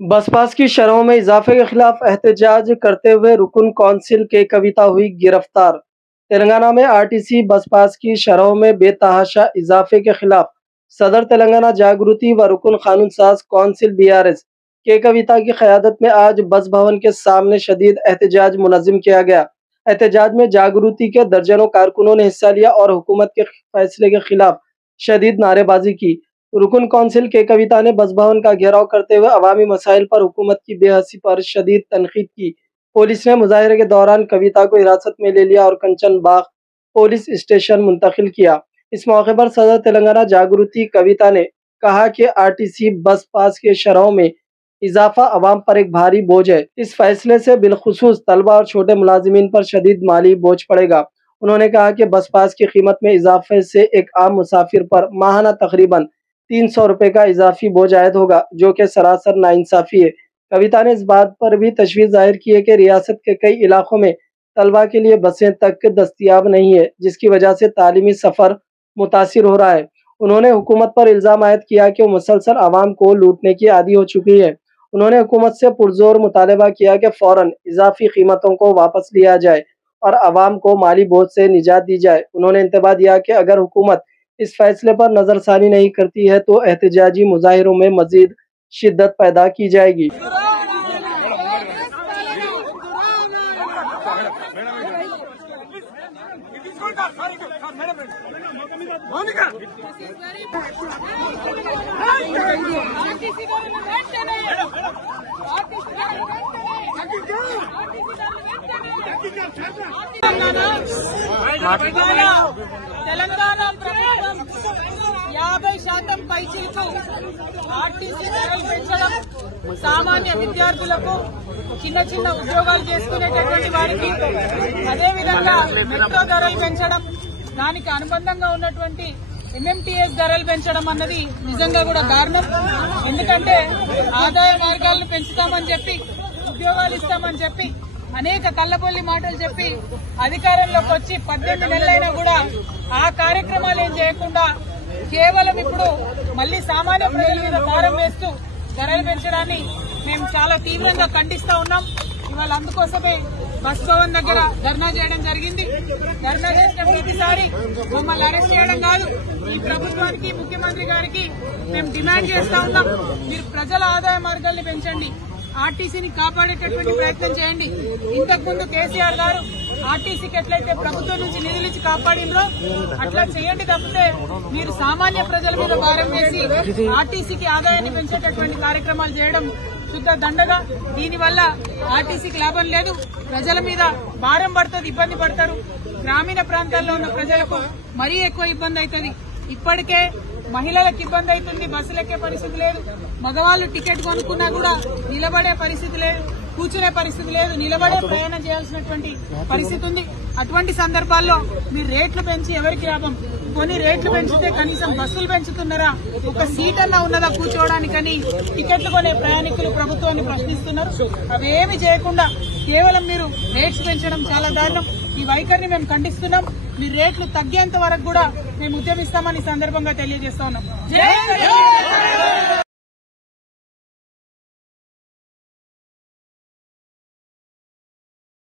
बस पास की शरहों में इजाफे के खिलाफ एहतजाज करते हुए रुकन कौंसिल के कविता हुई गिरफ्तार। तेलंगाना में आरटीसी बस पास की शरहों में बेतहाशा इजाफे के खिलाफ सदर तेलंगाना जागृति व रुकन कानून साज कौंसिल बीआरएस के कविता की क़यादत में आज बस भवन के सामने शदीद एहतजाज मुनज़्ज़म किया गया। एहतजाज में जागृति के दर्जनों कारकुनों ने हिस्सा लिया और हुकूमत के फैसले के खिलाफ शदीद नारेबाजी की। रुकन कौंसिल के कविता ने बस भवन का घेराव करते हुए अवामी मसाइल पर हुकूमत की बेहसी पर शदीद तनकीद की। पुलिस ने मुजाहिरे के दौरान कविता को हिरासत में ले लिया और कंचन बाग पुलिस स्टेशन मुंतकिल किया। इस मौके पर सदर तेलंगाना जागृति कविता ने कहा कि आरटीसी बस पास के शरहों में इजाफा अवाम पर एक भारी बोझ है। इस फैसले से बिलखुसूस तलबा और छोटे मुलाजिमीन पर शदीद माली बोझ पड़ेगा। उन्होंने कहा कि बस पास की कीमत में इजाफे से एक आम मुसाफिर पर माहाना तकरीबन 300 रुपए का इजाफी बोझ आयद होगा, जो कि सरासर नाइंसाफी है। कविता ने इस बात पर भी तशवीश जाहिर की है कि रियासत के कई इलाकों में तलबा के लिए बसें तक दस्तयाब नहीं है, जिसकी वजह से तालीमी सफ़र मुतासिर हो रहा है। उन्होंने हुकूमत पर इल्ज़ाम आयद किया कि वो मुसलसल आवाम को लूटने की आदी हो चुकी है। उन्होंने हुकूमत से पुरजोर मुतालबा किया कि फ़ौरन इजाफी कीमतों को वापस लिया जाए और आवाम को माली बोझ से निजात दी जाए। उन्होंने इंतबाह दिया कि अगर हुकूमत इस फैसले पर नजरसानी नहीं करती है तो एहतजाजी मुजाहिरों में मजीद शिद्दत पैदा की जाएगी। తెలంగాణ ప్రభుత్వం 50% పైచిలకు ఆర్టీసీ ధరలు పెంచడం, సామాన్య విద్యార్థులకు చిన్న చిన్న ఉద్యోగాలు చేసుకునేటటువంటి వారికి, అదేవిధంగా మెట్రో ధరలు పెంచడం, దానికి అనుబంధంగా ఉన్నటువంటి ఎంఎంటీఎస్ ధరలు పెంచడం అన్నది నిజంగా కూడా దారుణం. ఎందుకంటే ఆదాయ మార్గాలను పెంచుతామని చెప్పి, ఉద్యోగాలు ఇస్తామని చెప్పి, అనేక కళ్ళబొల్లి మాటలు చెప్పి అధికారంలోకి వచ్చి 18 నెలలైనా కూడా ఆ కార్యక్రమాలు ఏం చేయకుండా కేవలం ఇప్పుడు మళ్లీ సామాన్య ప్రజల మీద భారం వేస్తూ ధరలు పెంచడాన్ని మేము చాలా తీవ్రంగా ఖండిస్తా ఉన్నాం. ఇవాళ అందుకోసమే బస్ భవన్ దగ్గర ధర్నా చేయడం జరిగింది. ధర్నా చేసిన ప్రతిసారి మమ్మల్ని అరెస్ట్ చేయడం కాదు, ఈ ప్రభుత్వానికి, ముఖ్యమంత్రి గారికి మేము డిమాండ్ చేస్తా ఉన్నాం, మీరు ప్రజల ఆదాయ మార్గాల్ని పెంచండి, ఆర్టీసీని కాపాడేటటువంటి ప్రయత్నం చేయండి. ఇంతకుముందు కేసీఆర్ గారు ఆర్టీసీకి ఎట్లయితే ప్రభుత్వం నుంచి నిధులిచ్చి కాపాడిందో అట్లా చేయండి. తప్పితే మీరు సామాన్య ప్రజల మీద భారం వేసి ఆర్టీసీకి ఆదాయాన్ని పెంచేటటువంటి కార్యక్రమాలు చేయడం శుద్ధ దండగా. దీనివల్ల ఆర్టీసీకి లాభం లేదు, ప్రజల మీద భారం పడుతుంది, ఇబ్బంది పడతారు. గ్రామీణ ప్రాంతాల్లో ఉన్న ప్రజలకు మరీ ఎక్కువ ఇబ్బంది అవుతుంది. ఇప్పటికే మహిళలకు ఇబ్బంది అవుతుంది, బస్సులు ఎక్కే పరిస్థితి లేదు, మగవాళ్లు టికెట్ కొనుక్కున్నా కూడా నిలబడే పరిస్థితి లేదు, కూర్చునే పరిస్థితి లేదు, నిలబడే ప్రయాణం చేయాల్సినటువంటి పరిస్థితి ఉంది. అటువంటి సందర్భాల్లో మీరు రేట్లు పెంచి ఎవరికి లాభం? కొన్ని రేట్లు పెంచితే కనీసం బస్సులు పెంచుతున్నారా? ఒక సీట్ అన్నా ఉన్నదా కూర్చోవడానికని టికెట్లు కొనే ప్రయాణికులు ప్రభుత్వాన్ని ప్రశ్నిస్తున్నారు. అవేమి చేయకుండా కేవలం మీరు రేట్స్ పెంచడం చాలా దారుణం. ఈ వైఖరిని మేము ఖండిస్తున్నాం. మీరు రేట్లు తగ్గేంత వరకు కూడా మేము ఉద్యమిస్తామని సందర్భంగా తెలియజేస్తా ఉన్నాం.